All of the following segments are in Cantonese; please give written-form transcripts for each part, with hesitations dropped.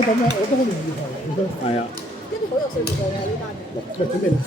咁樣我都好容易係。係啊。跟住好有說服力嘅呢單嘢。喂，準備啦。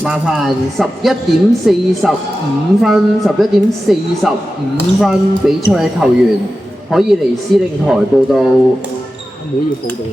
麻煩11點45分比賽嘅球員可以嚟司令台報到。阿妹要報到。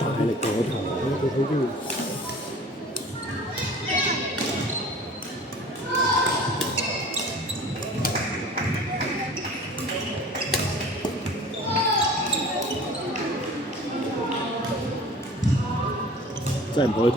大力過頭，佢好中意。真係唔開台。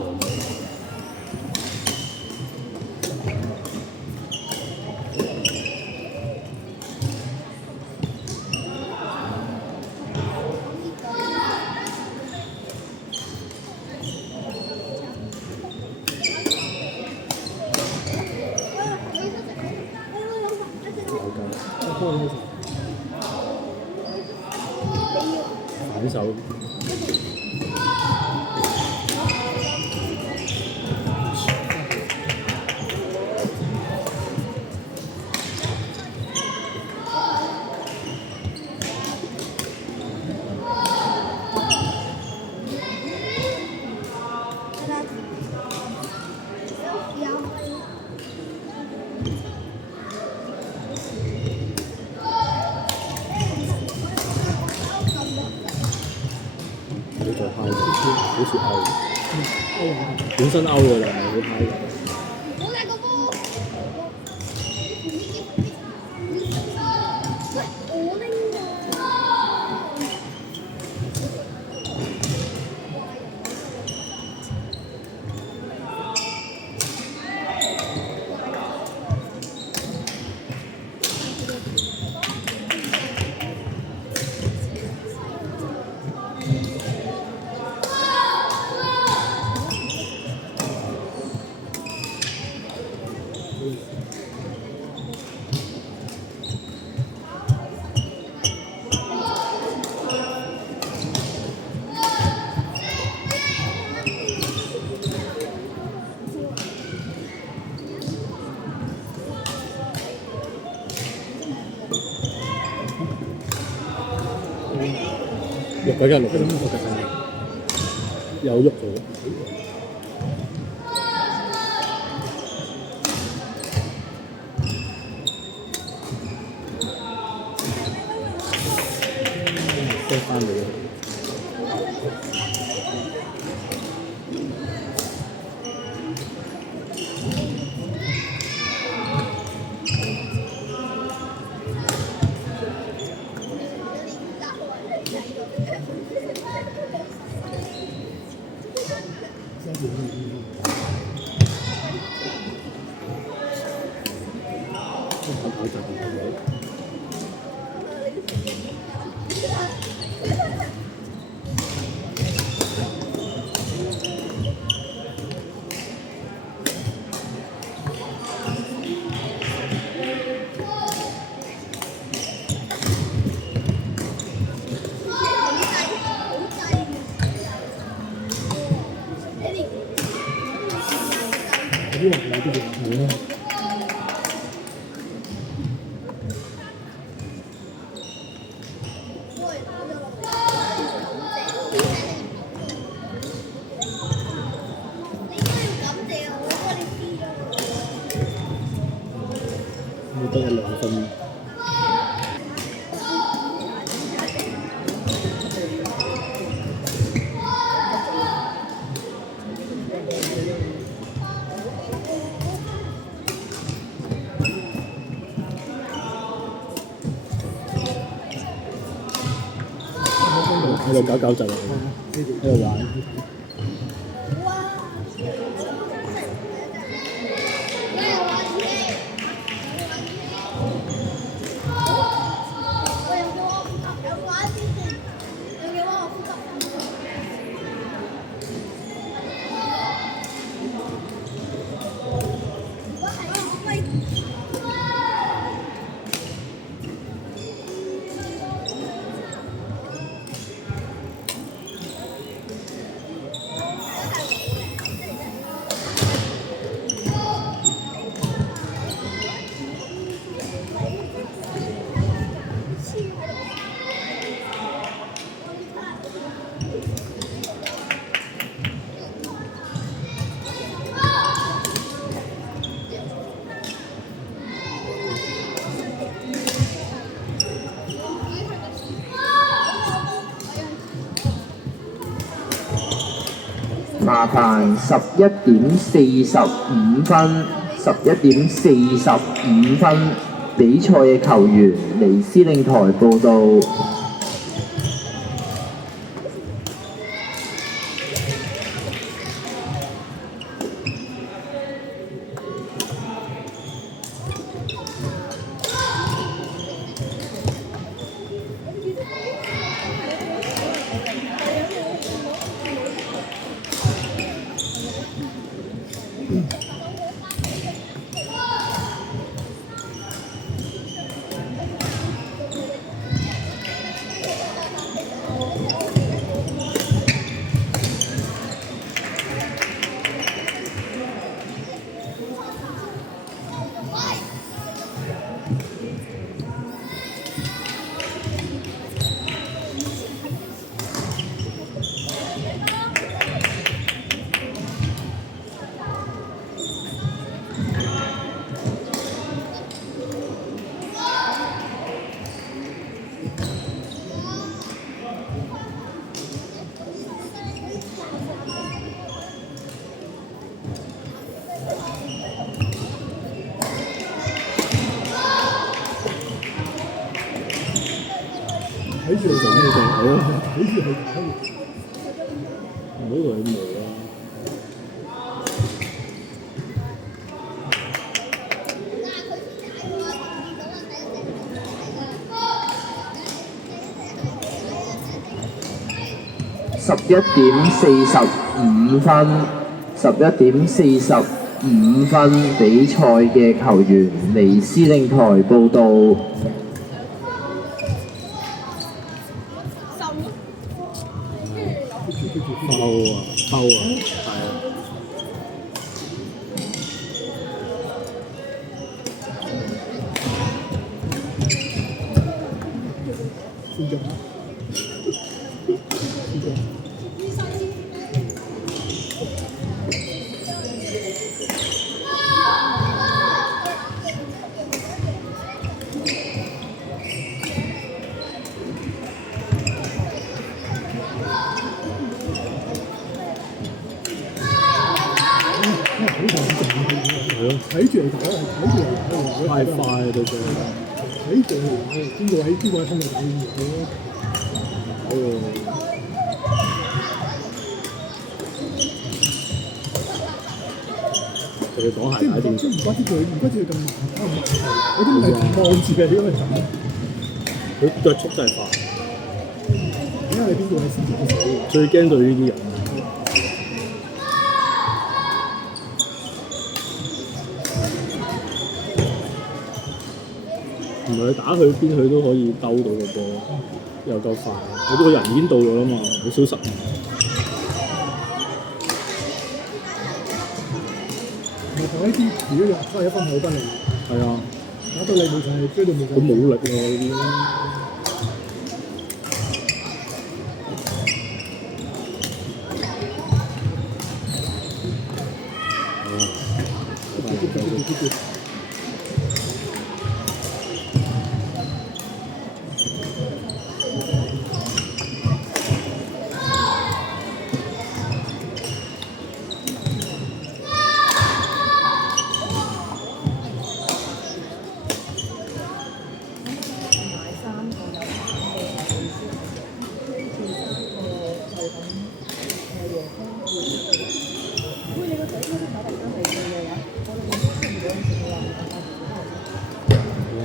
反手。你再揩好似勾，本身勾㗎啦，唔好揩㗎。喐嗰隻六，有喐咗。升翻嚟。啲人有啲嘢睇咯。冇得一兩分。喺度搞搞震，喺度玩。麻煩11:45分，11:45分，比賽嘅球員嚟司令台報到。睇住佢做咩就係咯，睇住佢睇，唔好同佢磨啊！11:45分，11:45分，比賽嘅球員嚟司令台報到。包啊，係啊。先睇住嚟打，係睇住嚟打。太快啦對佢，睇住嚟打，邊個喺通嚟打邊個？佢講鞋帶正常，唔怪之佢咁慢，我都唔係望住你咁樣打。佢腳速真係快。睇下你邊個喺先至死。最驚對呢啲人。唔係佢打去邊佢都可以兜到個波，又夠快。我呢個人已經到咗啦嘛，好少實。同呢啲如果用31分好不利。係啊，打到你冇晒，追到冇晒。佢冇力喎呢啲。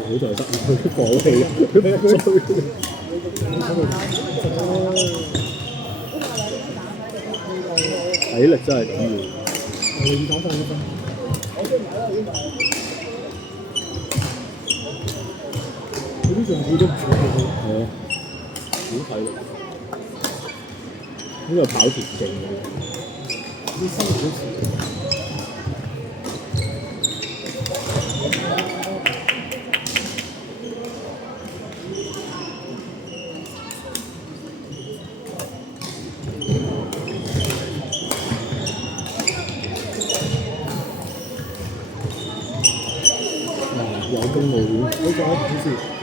好在得佢放棄，佢俾佢追。體力真係緊要。你打31分。佢呢場戲都唔錯嘅。係啊，好體力。呢個跑田徑嘅。啲生活好似。有公務員，好似。